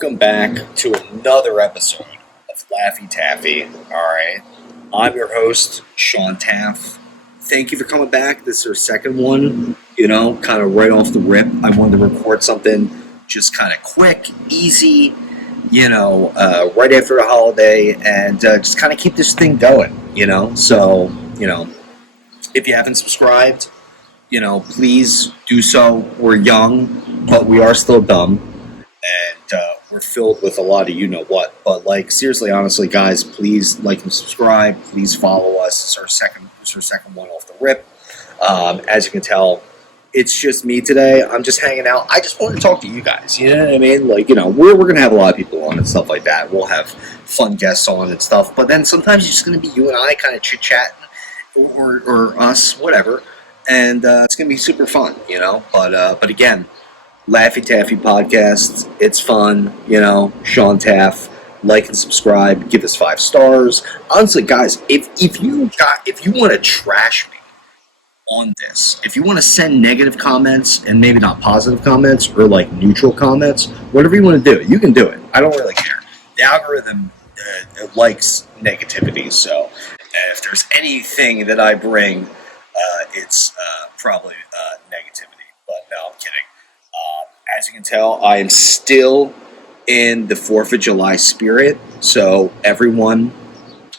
Welcome back to another episode of Laffy Taffe. Alright, I'm your host, Jawn Taffe. Thank you for coming back. This is our second one, kind of right off the rip. I wanted to record something just kind of quick, easy, right after the holiday, and just kind of keep this thing going, So, if you haven't subscribed, please do so. We're young, but we are still dumb. And we're filled with a lot of you-know-what. But, seriously, honestly, guys, please like and subscribe. Please follow us. It's our second one off the rip. As you can tell, it's just me today. I'm just hanging out. I just want to talk to you guys. You know what I mean? We're going to have a lot of people on and stuff like that. We'll have fun guests on and stuff. But then sometimes it's just going to be you and I kind of chit-chatting or us, whatever. And it's going to be super fun, But again, Laffy Taffe podcast. It's fun, Jawn Taffe. Like and subscribe. Give us 5 stars. Honestly, guys, if you want to trash me on this, if you want to send negative comments and maybe not positive comments or neutral comments, whatever you want to do, you can do it. I don't really care. The algorithm likes negativity, so if there's anything that I bring, it's probably negativity. But no, I'm kidding. As you can tell, I am still in the 4th of July spirit. So everyone,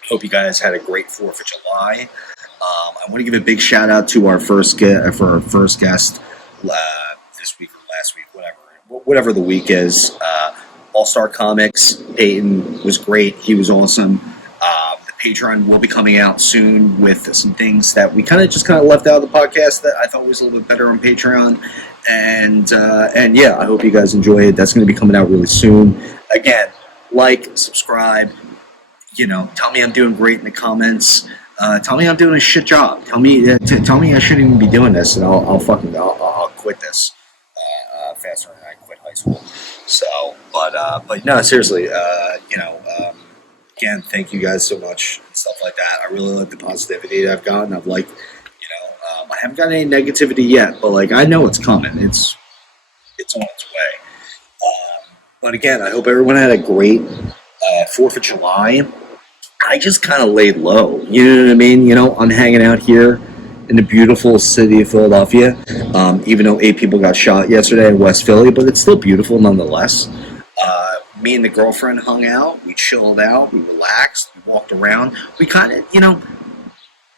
hope you guys had a great 4th of July. I want to give a big shout out to our first guest this week or last week, whatever the week is. All Star Comics. Peyton was great. He was awesome. The Patreon will be coming out soon with some things that we kind of left out of the podcast that I thought was a little bit better on Patreon. And yeah, I hope you guys enjoy it. That's going to be coming out really soon. Again, subscribe, tell me I'm doing great in the comments. Tell me I'm doing a shit job. Tell me I shouldn't even be doing this, and I'll quit this faster than I quit high school. So, but no, seriously, again, thank you guys so much and stuff like that. I really like the positivity that I've gotten. I haven't got any negativity yet, but I know it's coming. It's on its way. But again, I hope everyone had a great 4th of July. I just kind of laid low. You know what I mean? I'm hanging out here in the beautiful city of Philadelphia. Even though 8 people got shot yesterday in West Philly, but it's still beautiful nonetheless. Me and the girlfriend hung out. We chilled out. We relaxed. We walked around. We kind of,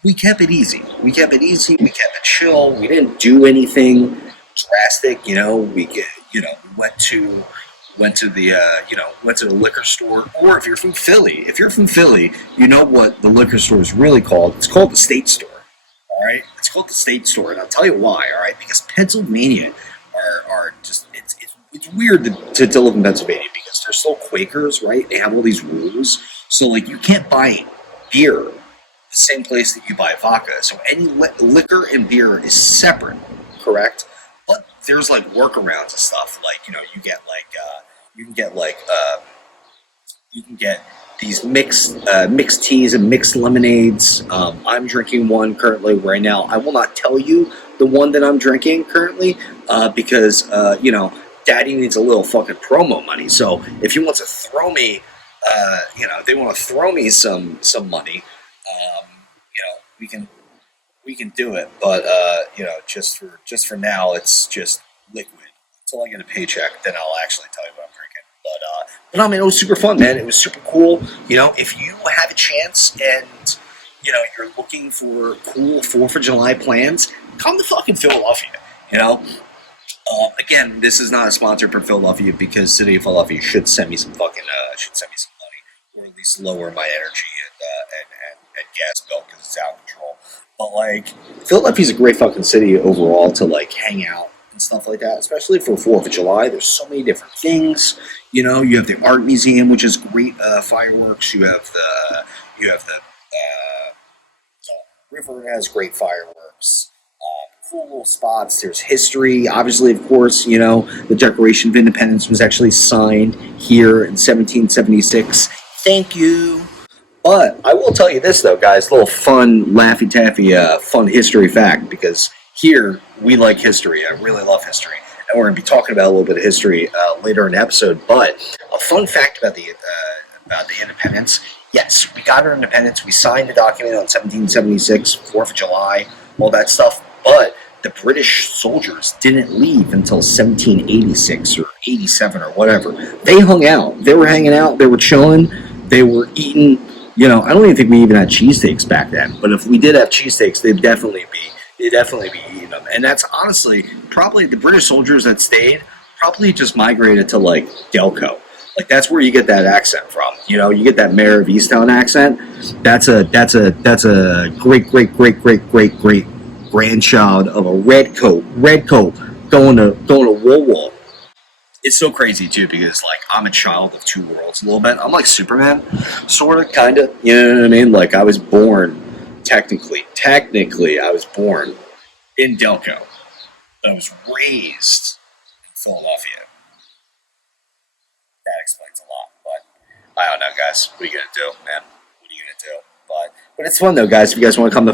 we kept it easy. We kept it chill. We didn't do anything drastic. We went to the liquor store. Or if you're from Philly, you know what the liquor store is really called. It's called the State Store. All right, it's called the State Store, and I'll tell you why. All right, because Pennsylvania are just it's weird to live in Pennsylvania because they're still Quakers, right? They have all these rules, so you can't buy beer the same place that you buy vodka. So any liquor and beer is separate, correct? But there's workarounds and stuff. You can get these mixed teas and mixed lemonades. I'm drinking one currently right now. I will not tell you the one that I'm drinking currently because Daddy needs a little fucking promo money. So if he wants to throw me, they want to throw me some money. We can do it, but just for now, it's just liquid. Until I get a paycheck, then I'll actually tell you what I'm drinking. But no, man, it was super fun, man. It was super cool. If you have a chance and you're looking for cool 4th of July plans, come to fucking Philadelphia. Again, this is not a sponsor for Philadelphia because City of Philadelphia should send me some money, or at least lower my energy and gas bill because it's out of control. But Philadelphia's a great fucking city overall to hang out and stuff like that, especially for 4th of July. There's so many different things. You have the art museum, which is great fireworks. You have the river has great fireworks. Cool little spots. There's history. Obviously, of course, the Declaration of Independence was actually signed here in 1776. Thank you. But I will tell you this, though, guys, a little fun, Laffy Taffe, fun history fact, because here we like history. I really love history. we're going to be talking about a little bit of history later in the episode. But a fun fact about the independence. Yes, we got our independence. We signed the document on 1776, 4th of July, all that stuff. But the British soldiers didn't leave until 1786 or 87 or whatever. They hung out. They were hanging out. They were chilling. They were eating. You know, I don't even think we even had cheesesteaks back then. But if we did have cheesesteaks, they'd definitely be eating them. And that's honestly probably the British soldiers that stayed probably just migrated to like Delco. Like that's where you get that accent from. You know, you get that Mayor of Easttown accent. That's a great grandchild of a redcoat going to Wall. It's so crazy too because like I'm a child of two worlds a little bit. I'm like Superman, sort of, kind of. You know what I mean? Like I was born technically I was born in Delco, but I was raised in Philadelphia. That explains a lot, but I don't know, guys. What are you gonna do, man? What are you gonna do? But it's fun though, guys. If you guys want to come to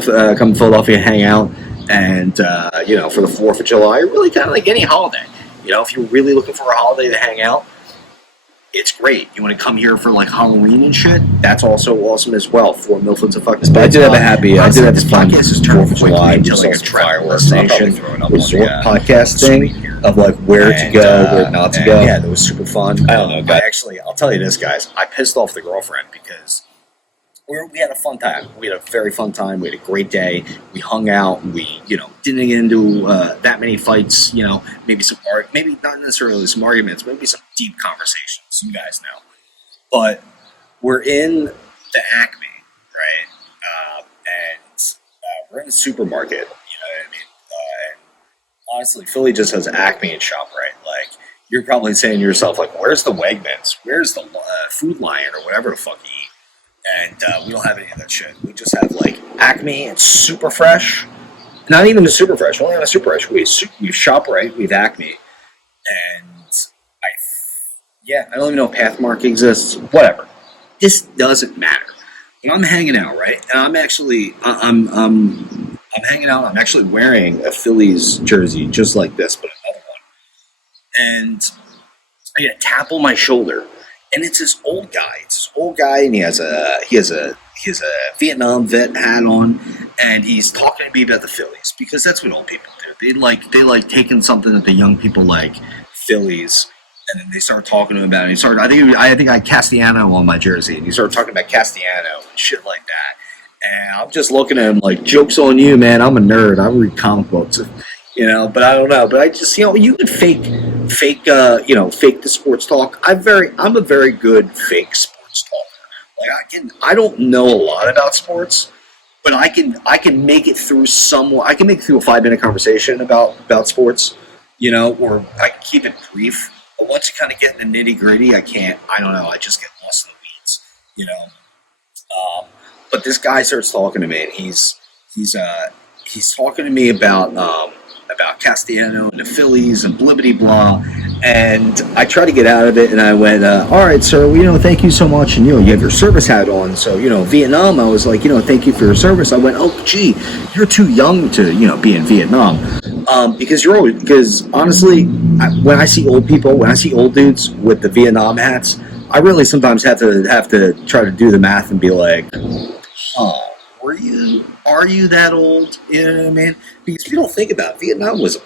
Philadelphia, hang out, and you know, for the 4th of July, really kind of like any holiday. You know, if you're really looking for a holiday to hang out, it's great. You want to come here for like Halloween and shit? That's also awesome as well. 4 Milford's a fucking. But I did have this podcast is 4th of July, just like a travel destination resort podcast thing of like where to go, where not to go. Yeah, that was super fun. I don't know, guys. I'll tell you this, guys. I pissed off the girlfriend because we had a fun time. We had a very fun time. We had a great day. We hung out. We, you know, didn't get into that many fights. You know, maybe not necessarily some arguments, maybe some deep conversations. You guys know. But we're in the Acme, right? And we're in the supermarket. You know what I mean? And honestly, Philly just has Acme and ShopRite. Like, you're probably saying to yourself, like, where's the Wegmans? Where's the Food Lion or whatever the fuck you eat? And we don't have any of that shit. We just have like Acme and Super Fresh. Not even the Super Fresh. We only have a Super Fresh. We have ShopRite. We have Acme. And I don't even know if Pathmark exists. Whatever. This doesn't matter. When I'm hanging out, right? And I'm actually I'm hanging out. I'm actually wearing a Phillies jersey just like this, but another one. And I get a tap on my shoulder. And it's this old guy. And he has a Vietnam vet hat on, and he's talking to me about the Phillies because that's what old people do. They like taking something that the young people like, Phillies, and then they start talking to him about it. I think I had Castellano on my jersey, and he started talking about Castellano and shit like that. And I'm just looking at him like, joke's on you, man. I'm a nerd. I read comic books. You know, but I don't know. But I just, you know, you can fake the sports talk. I'm a very good fake sports talker. Like I don't know a lot about sports, but I can make it through I can make it through a 5-minute conversation about sports, you know, or I can keep it brief. But once you kind of get in the nitty gritty, I don't know. I just get lost in the weeds, you know. But this guy starts talking to me, and he's talking to me about Castellano and the Phillies and blibbity blah, and I tried to get out of it, and I went, all right, sir, well, you know, thank you so much, and, you know, you have your service hat on, so, you know, Vietnam, I was like, you know, thank you for your service. I went, oh, gee, you're too young to, you know, be in Vietnam, because honestly, when I see old dudes with the Vietnam hats, I really sometimes have to try to do the math and be like, oh, are you that old? You know what I mean? Because if you don't think about it, Vietnam was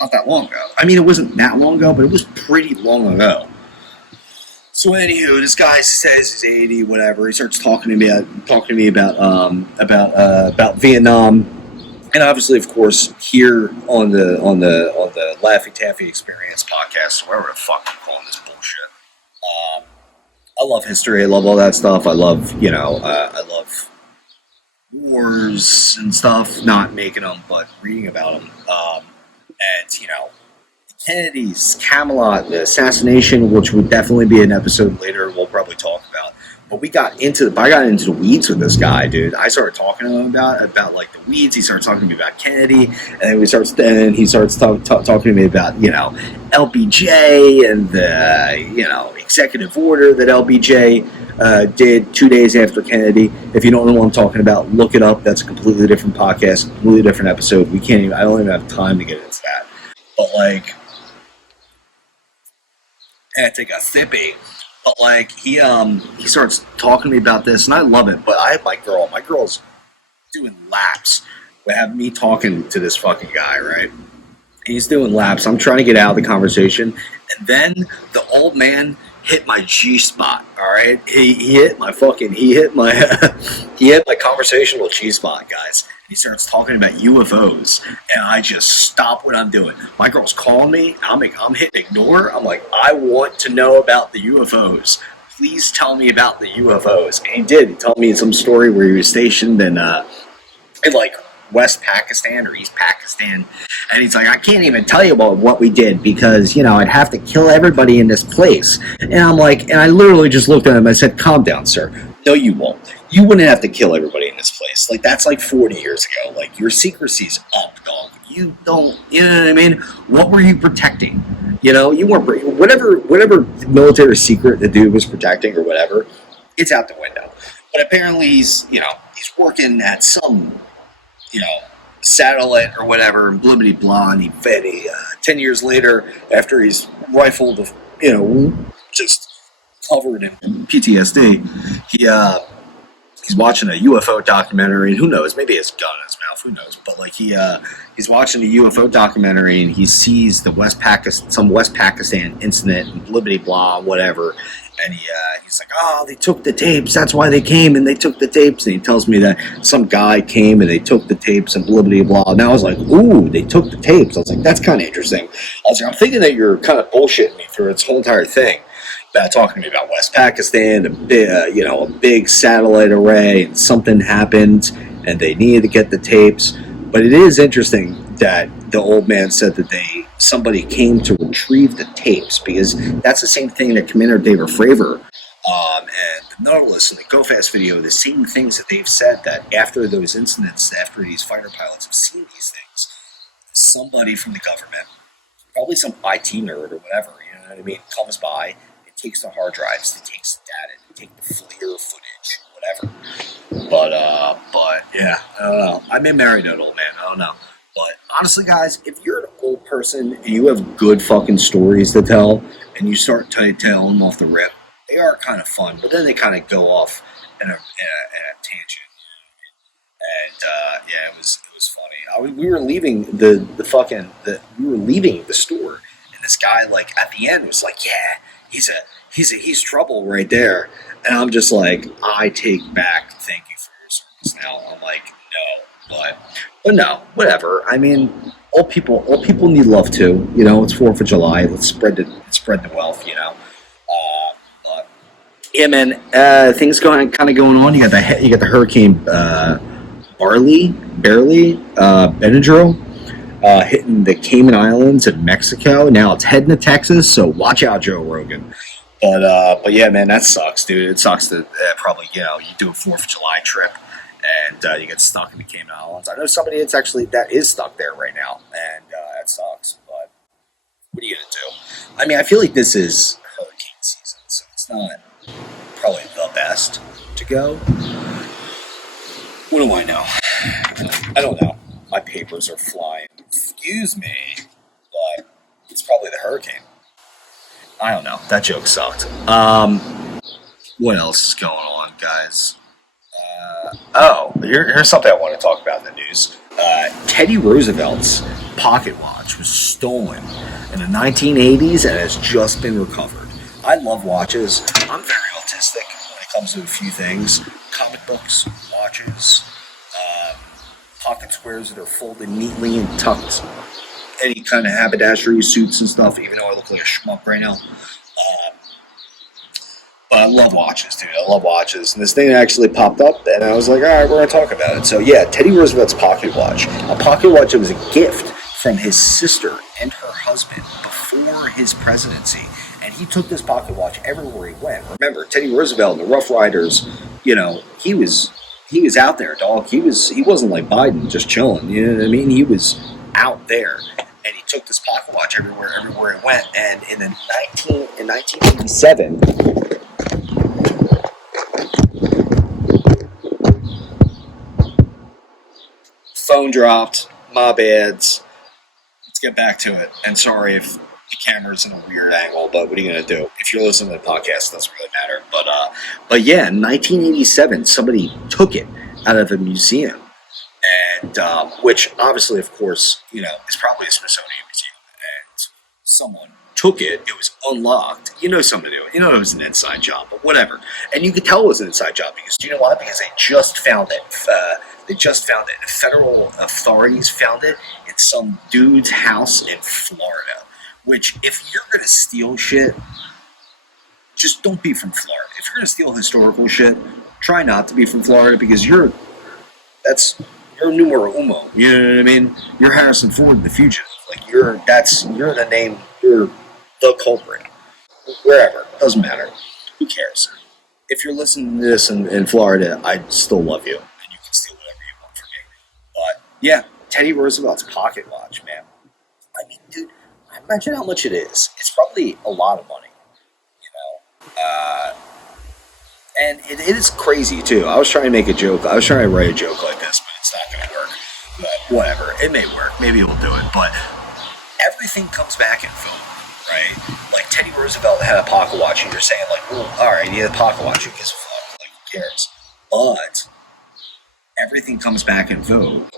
not that long ago. I mean, it wasn't that long ago, but it was pretty long ago. So anywho, this guy says he's 80, whatever. He starts talking to me about Vietnam, and obviously, of course, here on the Laffy Taffe Experience podcast, whatever the fuck I'm calling this bullshit. I love history. I love all that stuff. I love, I love wars and stuff, not making them, but reading about them. And, Kennedy's, Camelot, the assassination, which would definitely be an episode later we'll probably talk about. But I got into the weeds with this guy, dude. I started talking to him about like the weeds. He started talking to me about Kennedy, and then he starts talking to me about LBJ and the executive order that LBJ did 2 days after Kennedy. If you don't know what I'm talking about, look it up. That's a completely different podcast, completely different episode. I don't even have time to get into that. But had to take a sippy. But like he starts talking to me about this, and I love it. But I have my girl. My girl's doing laps. We have me talking to this fucking guy, right? He's doing laps. I'm trying to get out of the conversation, and then the old man hit my G spot. All right, he hit my fucking he hit my he hit my conversational G spot, guys. He starts talking about UFOs, and I just stop what I'm doing. My girl's calling me. I'm hitting ignore. I'm like, I want to know about the UFOs. Please tell me about the UFOs. And he did. He told me some story where he was stationed in like West Pakistan or East Pakistan, and he's like, I can't even tell you about what we did because I'd have to kill everybody in this place. And I'm like, and I literally just looked at him. I said, calm down, sir. No, you won't. You wouldn't have to kill everybody in this place. Like, that's like 40 years ago. Like, your secrecy's up, dog. You don't, you know what I mean? What were you protecting? You weren't, whatever military secret the dude was protecting or whatever, it's out the window. But apparently he's working at some, satellite or whatever, and blibbity blah, and 10 years later, after he's rifled, just covered in PTSD, he's watching a UFO documentary, and who knows, maybe he has a gun in his mouth, who knows, but like he's watching a UFO documentary, and he sees the some West Pakistan incident, and blibbity blah, whatever, and he's like, oh, they took the tapes, that's why they came, and they took the tapes, and he tells me that some guy came, and they took the tapes, and blibbity blah, and I was like, ooh, they took the tapes. I was like, that's kind of interesting. I was like, I'm thinking that you're kind of bullshitting me through this whole entire thing, about talking to me about West Pakistan, a big satellite array, and something happened, and they needed to get the tapes. But it is interesting that the old man said that somebody came to retrieve the tapes, because that's the same thing that Commander David Fravor and the Nautilus and the Go Fast video, the same things that they've said, that after those incidents, after these fighter pilots have seen these things, somebody from the government, probably some IT nerd or whatever, you know what I mean, comes by, takes the hard drives, they takes the data, they take the FLIR footage, whatever. But yeah, I don't know. I may marry that old man. I don't know. But honestly, guys, if you're an old person and you have good fucking stories to tell, and you start telling them off the rip, they are kind of fun. But then they kind of go off in a tangent. And yeah, it was funny. We were leaving we were leaving the store, and this guy, like, at the end was like, yeah, he's trouble right there. And I'm just like, I take back thank you for your service now. I'm like, no, but no, whatever. I mean, old people need love too. It's 4th of July. Let's spread the wealth. But yeah, man, things kind of going on. You got the hurricane Barely Benadryl. Hitting the Cayman Islands and Mexico. Now it's heading to Texas, so watch out, Joe Rogan. But yeah, man, that sucks, dude. It sucks that probably, you do a 4th of July trip and you get stuck in the Cayman Islands. I know somebody that is stuck there right now, and that sucks. But what are you gonna do? I mean, I feel like this is hurricane season, so it's not probably the best to go. What do I know? I don't know. My papers are flying. Excuse me, but it's probably the hurricane. I don't know. That joke sucked. What else is going on, guys? Here's something I want to talk about in the news. Teddy Roosevelt's pocket watch was stolen in the 1980s and has just been recovered. I love watches. I'm very autistic when it comes to a few things. Comic books, watches, pocket squares that are folded neatly and tucked, any kind of haberdashery suits and stuff, even though I look like a schmuck right now. But I love watches, dude. I love watches. And this thing actually popped up, and I was like, all right, we're going to talk about it. So, yeah, Teddy Roosevelt's pocket watch. A pocket watch that was a gift from his sister and her husband before his presidency. And he took this pocket watch everywhere he went. Remember, Teddy Roosevelt and the Rough Riders, he was out there, dog. He wasn't like Biden, just chilling. You know what I mean? He was out there. And he took this pocket watch everywhere he went. And in 1987... phone dropped. My bads. Let's get back to it. And sorry if you camera's in a weird angle, but what are you going to do? If you're listening to the podcast, it doesn't really matter. But yeah, in 1987, somebody took it out of a museum, and which obviously, of course, is probably a Smithsonian museum, and someone took it. It was unlocked. Somebody knew it. It was an inside job, but whatever. And you could tell it was an inside job because do you know why? Because they just found it. Federal authorities found it in some dude's house in Florida. Which, if you're gonna steal shit, just don't be from Florida. If you're gonna steal historical shit, try not to be from Florida because you're numero uno. You know what I mean? You're Harrison Ford, the fugitive. Like you're the name. You're the culprit. Wherever, doesn't matter. Who cares? If you're listening to this in Florida, I still love you, and you can steal whatever you want from me. But yeah, Teddy Roosevelt's pocket watch, man. I mean, dude, imagine how much it is. It's probably a lot of money, and it is crazy too. I was trying to make a joke. I was trying to write a joke like this, but it's not going to work. But whatever, it may work. Maybe we'll do it. But everything comes back in film. Right? Like Teddy Roosevelt had a pocket watch, and you're saying like, "Oh, all right, he had a pocket watch. Who gives a fuck? Like, who cares?" But everything comes back in vogue,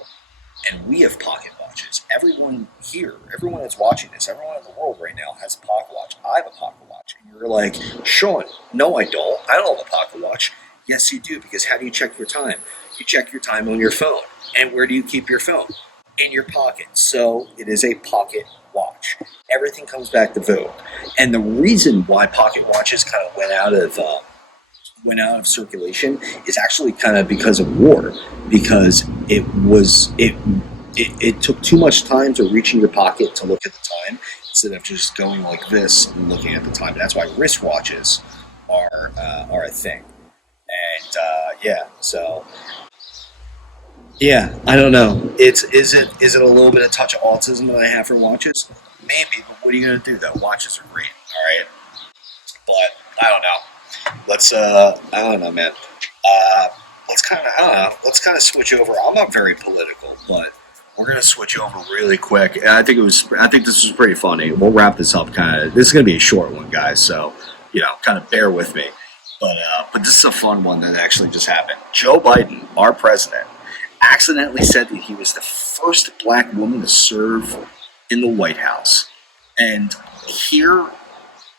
and we have pocket watches. Everyone here, everyone that's watching this, everyone in the world right now has a pocket watch. I have a pocket watch, and you're like, "Sean, no, I don't. I don't have a pocket watch." Yes, you do, because how do you check your time? You check your time on your phone, and where do you keep your phone? In your pocket. So it is a pocket watch. Everything comes back to vogue, and the reason why pocket watches kind of went out of circulation is actually kind of because of war, because it took too much time to reach in your pocket to look at the time instead of just going like this and looking at the time. That's why wristwatches are a thing, and yeah, I don't know. Is it a little bit of touch of autism that I have for watches? Maybe, but what are you gonna do though? Watches are great, all right. But I don't know. I don't know, man. Let's kind of switch over. I'm not very political, but we're gonna switch over really quick. And I think this was pretty funny. We'll wrap this up. This is gonna be a short one, guys. So kind of bear with me. But this is a fun one that actually just happened. Joe Biden, our president, accidentally said that he was the first black woman to serve in the White House. And here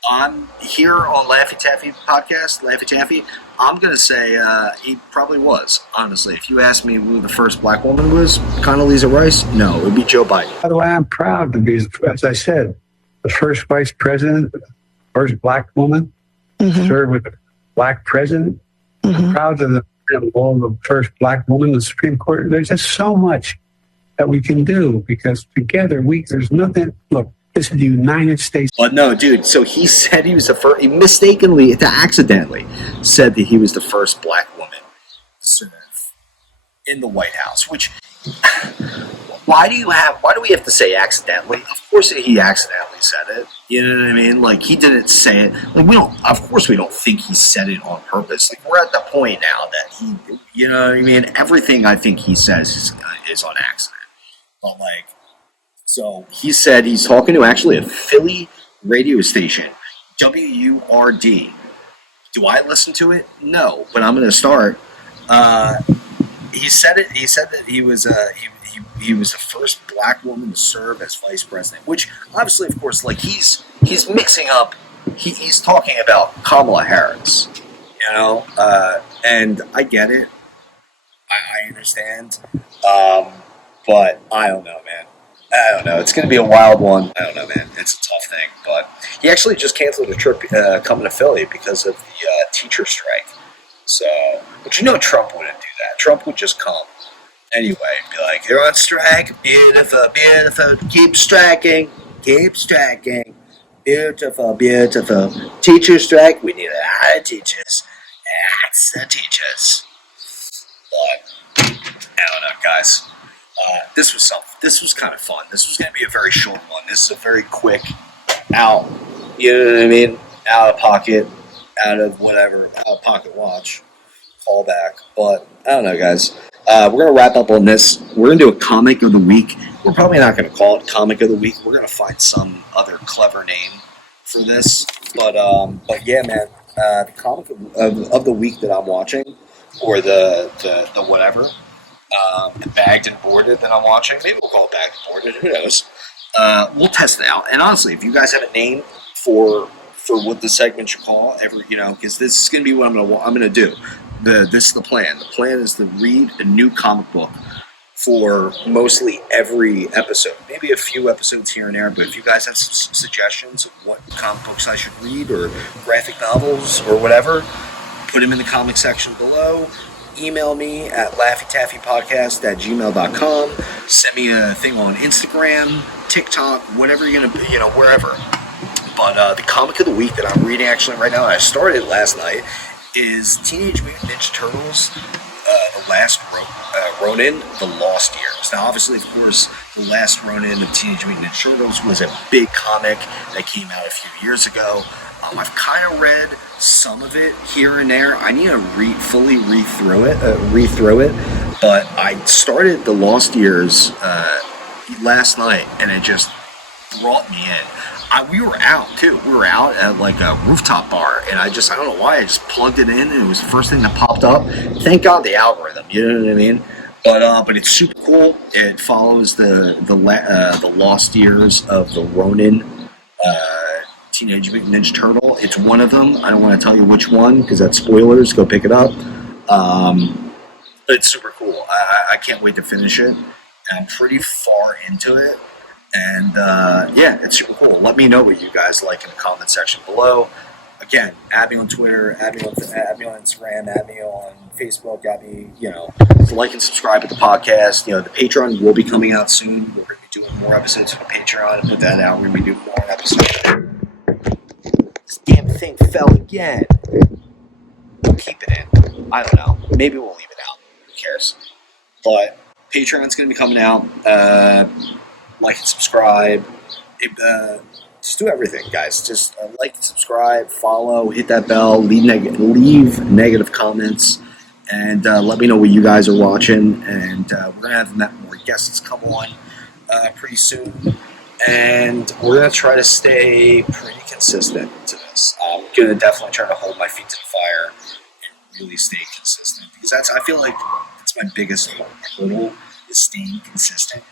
on Laffy Taffe podcast, Laffy Taffe, I'm going to say he probably was, honestly. If you ask me who the first black woman was, Condoleezza Rice, no, it would be Joe Biden. By the way, I'm proud to be, as I said, the first vice president, first black woman to serve with a black president. I'm proud of the first black woman in the Supreme Court. There's just so much that we can do because together there's nothing. Look, this is the United States. But no, dude. So he said he was the first. He accidentally said that he was the first black woman to serve in the White House. Which, why do we have to say accidentally? Of course, he accidentally said it. You know what I mean? Like he didn't say it. Like of course, we don't think he said it on purpose. Like we're at the point now that he, you know what I mean? Everything I think he says is on accident. But so he said he's talking to actually a Philly radio station, WURD. Do I listen to it? No, but I'm going to start. He said it. He said that he was he was the first black woman to serve as vice president. Which obviously, of course, he's mixing up. He's talking about Kamala Harris, and I get it. I understand. But I don't know, man. I don't know. It's going to be a wild one. I don't know, man. It's a tough thing. But he actually just canceled a trip coming to Philly because of the teacher strike. So, but Trump wouldn't do that. Trump would just come anyway and be like, "You're on strike. Beautiful, beautiful. Keep striking. Keep striking. Beautiful, beautiful. Teacher strike. We need a lot of teachers. Lots of teachers." But I don't know, guys. This was kind of fun. This was going to be a very short one. This is a very quick out. You know what I mean? Out of pocket, out of pocket watch, callback. But I don't know, guys. We're going to wrap up on this. We're going to do a comic of the week we're probably not going to call it Comic of the Week. We're going to find some other clever name for this. But yeah, man, the Comic of the Week that I'm watching, or the whatever, the Bagged and Boarded that I'm watching. Maybe we'll call it Bagged and Boarded. Who knows? We'll test it out. And honestly, if you guys have a name for what the segment should call, because this is going to be what I'm gonna do. This is the plan. The plan is to read a new comic book for mostly every episode. Maybe a few episodes here and there, but if you guys have some suggestions of what comic books I should read, or graphic novels, or whatever, put them in the comment section below. Email me at laffytaffypodcast@gmail.com. Send me a thing on Instagram, TikTok, whatever you're going to, wherever. But the comic of the week that I'm reading actually right now, and I started last night, is Teenage Mutant Ninja Turtles, The Last Ronin, The Lost Years. Now, obviously, of course, The Last Ronin of Teenage Mutant Ninja Turtles was a big comic that came out a few years ago. I've kind of read some of it here and there. I need to fully read through it. But I started The Lost Years last night, and it just brought me in. We were out too. We were out at like a rooftop bar, and I don't know why, I just plugged it in, and it was the first thing that popped up. Thank God the algorithm, you know what I mean? But it's super cool. It follows the lost years of the Ronin Teenage Mutant Ninja Turtle. It's one of them. I don't want to tell you which one because that's spoilers. Go pick it up. But it's super cool. I can't wait to finish it. I'm pretty far into it. And yeah, it's super cool. Let me know what you guys like in the comment section below. Again, add me on Twitter, add me on Instagram, add me on Facebook, add me, like and subscribe to the podcast. The Patreon will be coming out soon. We're going to be doing more episodes for the Patreon and put that out. We're going to be doing more episodes. This damn thing fell again. We'll keep it in. I don't know. Maybe we'll leave it out. Who cares? But Patreon's going to be coming out. Like and subscribe. Just do everything, guys. Just like and subscribe, follow, hit that bell, leave negative comments, and let me know what you guys are watching. And we're going to have more guests come on pretty soon. And we're going to try to stay pretty consistent to this. I'm going to definitely try to hold my feet to the fire and really stay consistent. Because I feel like that's my biggest hurdle, is staying consistent.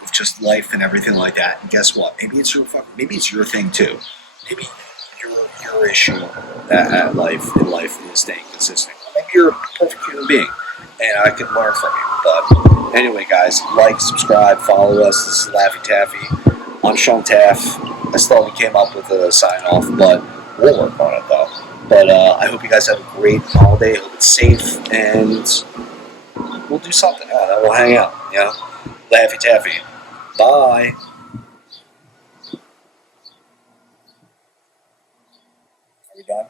With just life and everything like that. And guess what? Maybe it's your thing too. Maybe your issue in life is staying consistent. Maybe you're a perfect human being, and I can learn from you. But anyway, guys, like, subscribe, follow us. This is Laffy Taffe. I'm Jawn Taff. I still haven't came up with a sign off, but we'll work on it though. But I hope you guys have a great holiday. Hope it's safe, and we'll do something. We'll hang out. Laffy Taffe. Bye. Are we done?